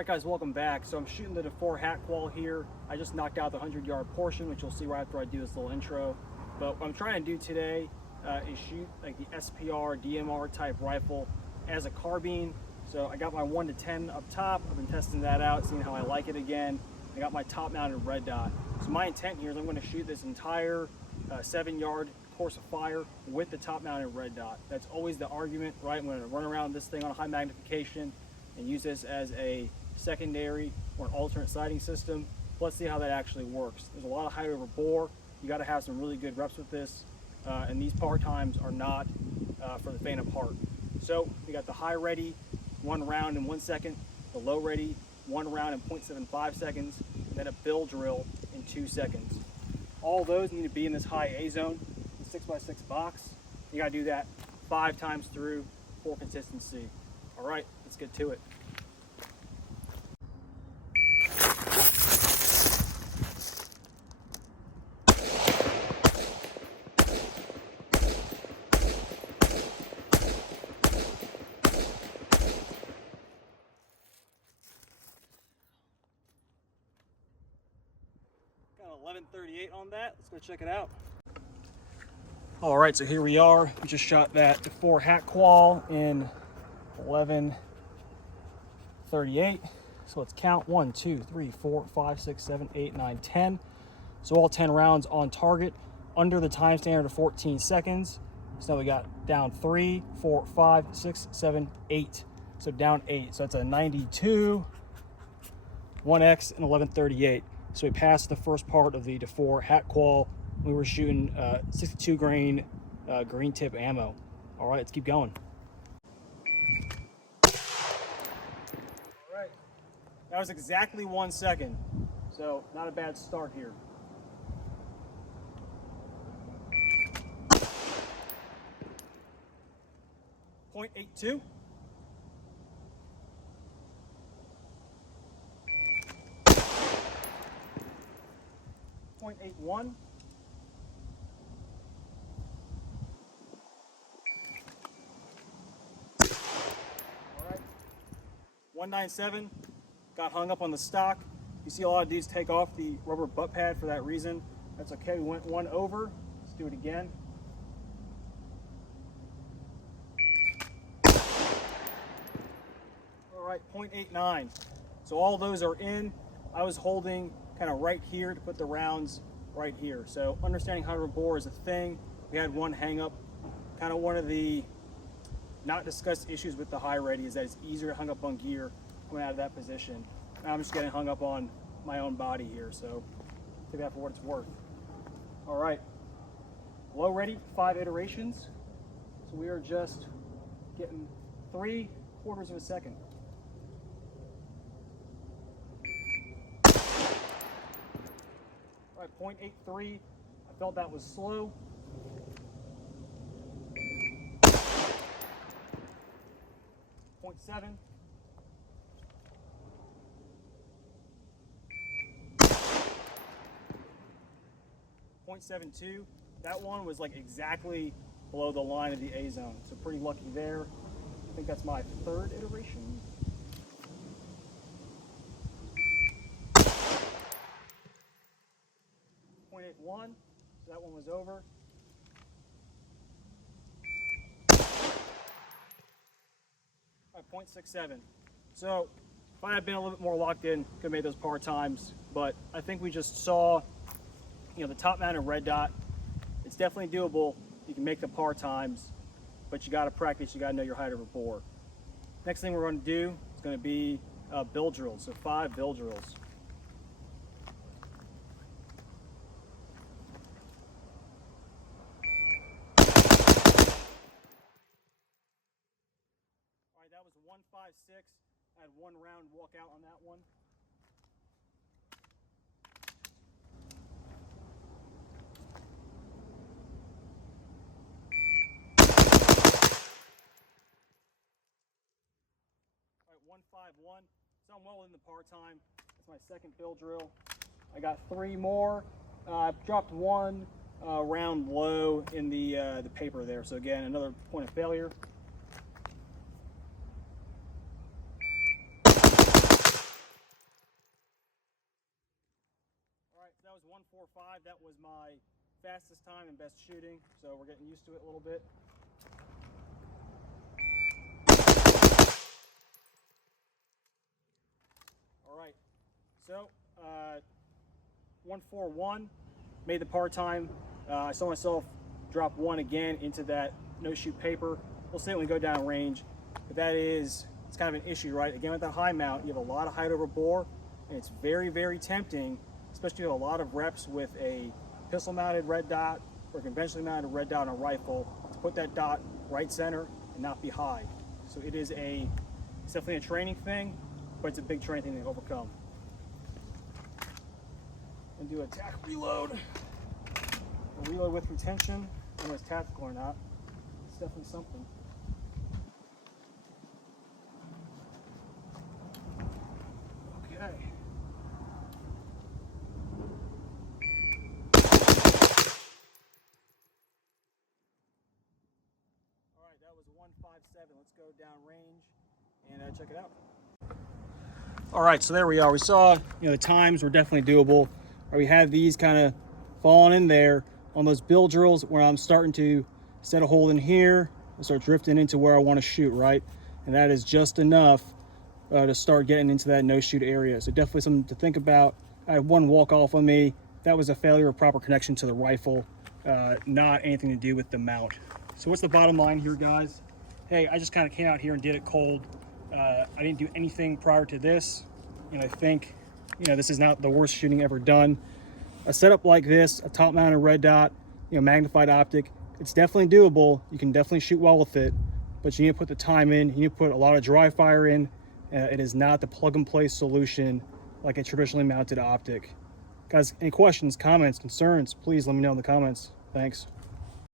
Alright guys, welcome back. So I'm shooting the Defoor Hat Qual here. I just knocked out the 100-yard portion, which you'll see right after I do this little intro. But what I'm trying to do today is shoot like the SPR, DMR type rifle as a carbine. So I got my 1 to 10 up top. I've been testing that out, seeing how I like it again. I got my top mounted red dot. So my intent here is I'm going to shoot this entire 7-yard course of fire with the top mounted red dot. That's always the argument, right? I'm going to run around this thing on a high magnification and use this as a secondary or an alternate sighting system. Let's see how that actually works. There's a lot of height over bore. You got to have some really good reps with this, and these par times are not for the faint of heart. So we got the high ready, 1 round in 1 second, the low ready, 1 round in 0.75 seconds, and then a bill drill in 2 seconds. All those need to be in this high A zone, the 6x6 box. You got to do that 5 times through for consistency. All right, let's get to it. Got 11:38 on that. Let's go check it out. All right, so here we are. We just shot that Defoor Hat Qual in 11:38. So let's count 1, 2, 3, 4, 5, 6, 7, 8, 9, 10. So all 10 rounds on target, under the time standard of 14 seconds. So we got down 3, 4, 5, 6, 7, 8. So down 8. So that's a 92, 1x, and 11:38. So we passed the first part of the Defoor Hat Qual. We were shooting 62 grain green tip ammo. All right, let's keep going. All right, that was exactly 1 second. So not a bad start here. .82. 0.81. All right. 197. Got hung up on the stock. You see a lot of dudes take off the rubber butt pad for that reason. That's okay. We went 1 over. Let's do it again. All right, 0.89. So all those are in. I was holding kind of right here to put the rounds right here. So understanding how to bore is a thing. We had one hang up. Kind of one of the not discussed issues with the high ready is that it's easier to hang up on gear coming out of that position. Now I'm just getting hung up on my own body here, so take that for what it's worth. All right, low ready, 5 iterations. So we are just getting 3/4 of a second. All right, 0.83. I felt that was slow. .7. .72. That one was like exactly below the line of the A zone, so pretty lucky there. I think that's my 3rd iteration. .81. So that one was over. All right, 0.67. So if I had been a little bit more locked in, could have made those par times, but I think we just saw, you know, the top mounted red dot. It's definitely doable. You can make the par times, but you got to practice. You got to know your height over bore. Next thing we're going to do is going to be bill drills. So 5 bill drills. All right, that was 156. I had 1 round walk out on that one. All right, 151. So I'm well in the par time. That's my 2nd bill drill. I got 3 more. I've dropped 1 round low in the paper there. So again, another point of failure. was 1:45. That was my fastest time and best shooting, so we're getting used to it a little bit. All right, so 1:41, made the par time. I saw myself drop one again into that no shoot paper. We'll see when we go down range, but it's kind of an issue, right? Again, with that high mount, you have a lot of height over bore, and it's very, very tempting, especially if you have a lot of reps with a pistol mounted red dot or conventionally mounted red dot on a rifle, to put that dot right center and not be high. So it's definitely a training thing, but it's a big training thing to overcome. And do a tack reload. A reload with retention. I don't know if it's tactical or not. It's definitely something. Okay. All right, that was 157. Let's go down range and check it out. All right, so there we are. We saw, the times were definitely doable. We have these kind of falling in there on those bill drills where I'm starting to set a hole in here and start drifting into where I want to shoot, right? And that is just enough to start getting into that no shoot area. So definitely something to think about. I had one walk off on me. That was a failure of proper connection to the rifle, not anything to do with the mount. So what's the bottom line here, guys? Hey, I just kind of came out here and did it cold. I didn't do anything prior to this. I think, this is not the worst shooting ever done. A setup like this, a top mounted red dot, magnified optic, it's definitely doable. You can definitely shoot well with it, but you need to put the time in. You need to put a lot of dry fire in. It is not the plug and play solution like a traditionally mounted optic. Guys, any questions, comments, concerns, please let me know in the comments. Thanks.